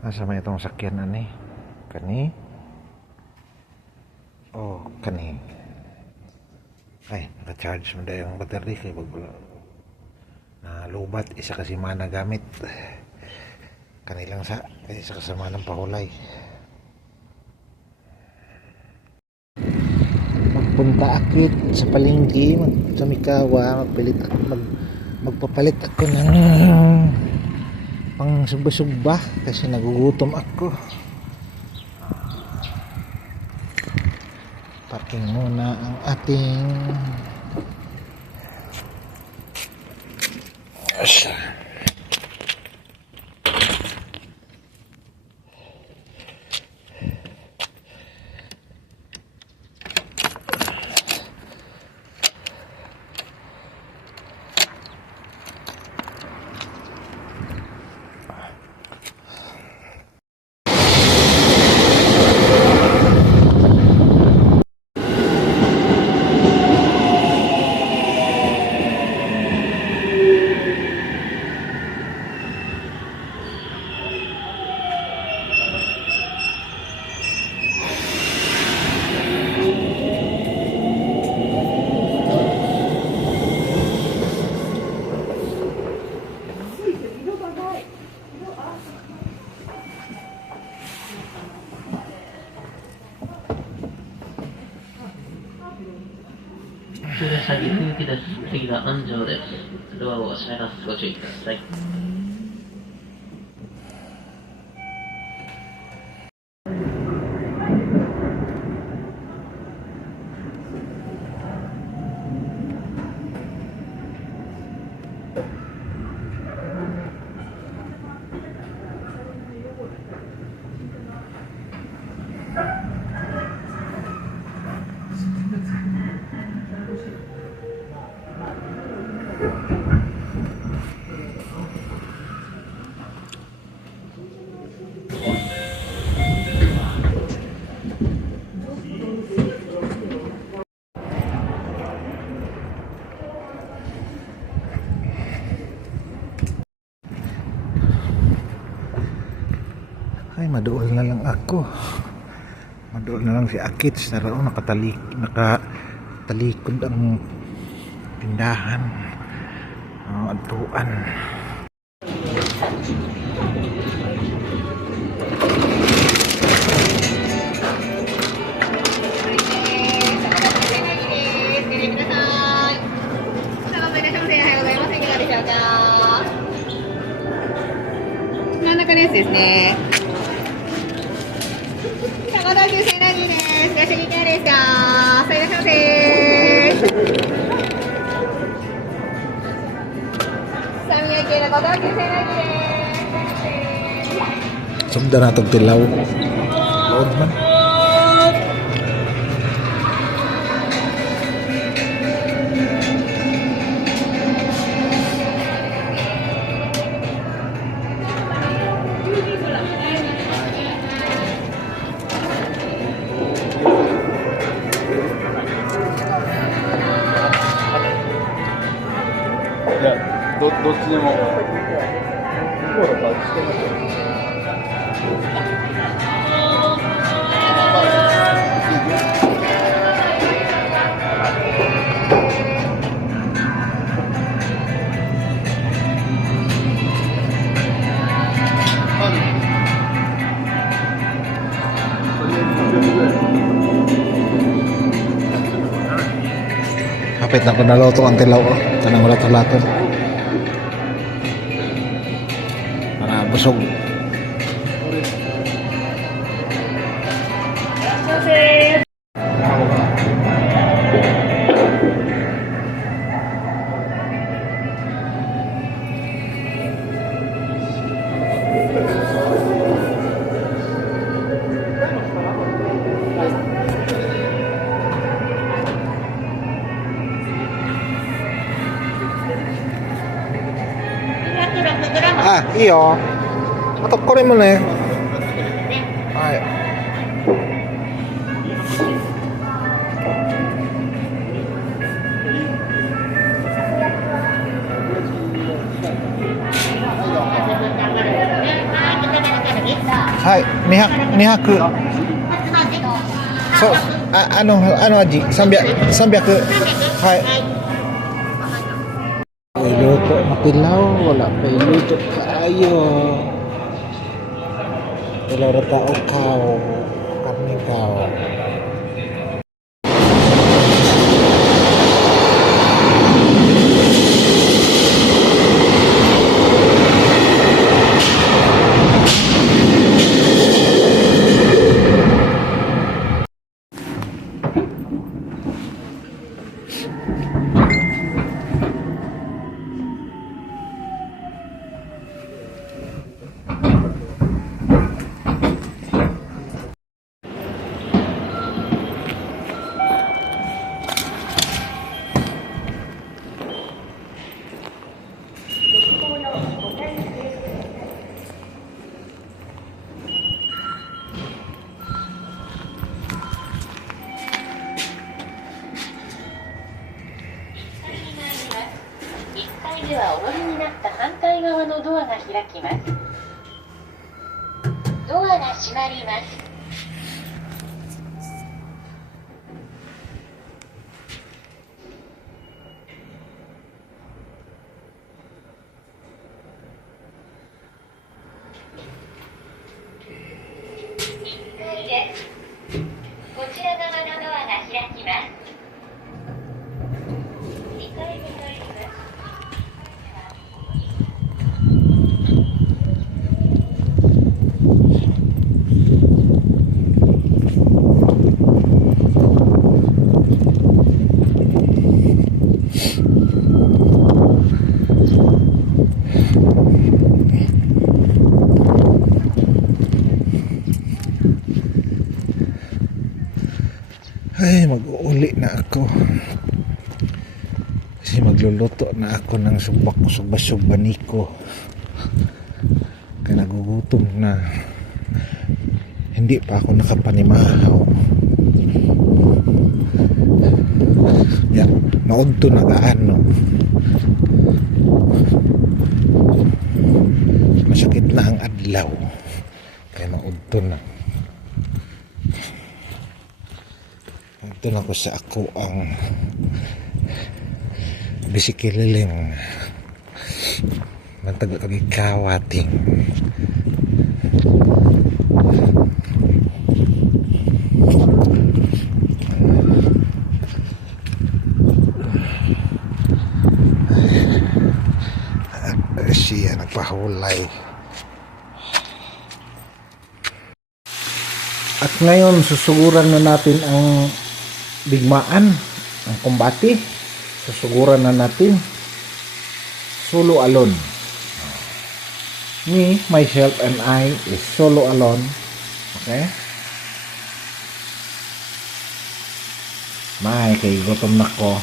Asa may itong sakyan ani? Kani? Oh, kani. Ay, naka-charge mo dahil yung battery kay bago na lubat. Isa kasi mana gamit. Kanilang sa, kasi isa kasama ng pahulay. Magpunta akit sa palengke, sa Mikawa, magpapalit ako ng pang sugba-sugba kasi nagugutom ako. Parking muna ang ating先空気です。次は安城です。ドアを閉めます。ご注意ください。ay maduol na lang ako. Maduol na lang si Akits. Narao nakatalikod ang tindahan. Adtuan. This ね。高田急線ラジです。いらっしゃいかがですか。さあいらっしゃいませ。さあ宮城の高田急線ラジです。 Sumda na itong tilaw. Load man.どっちでも。Kapit na ko naloto ang tilaw. Tanang wala talaton. Para busog. Ah, iyo. Matok ko rin mo na eh. Ay. はい200そう味300はいiluto makilaw wala pa iluto kayo ilaw na tao kao karne kao1階ではお乗りになった反対側のドアが開きます。ドアが閉まります。1階です。こちら側のドアが開きます。2階に入ります。ay mag-uuli na ako kasi magluluto na ako ng subak-subaniko kaya nagugutom na hindi pa ako nakapanimahaw ya maudto na gaano masakit na ang adlaw kaya maudto na doon ako sa ako ang bisikililing mantag-tagi kawating siya nagpahulay at ngayon susuguran na natin ang digmaan ang kumbati susuguran na natin solo alone me myself and I is solo alone okay may kay gutom na ko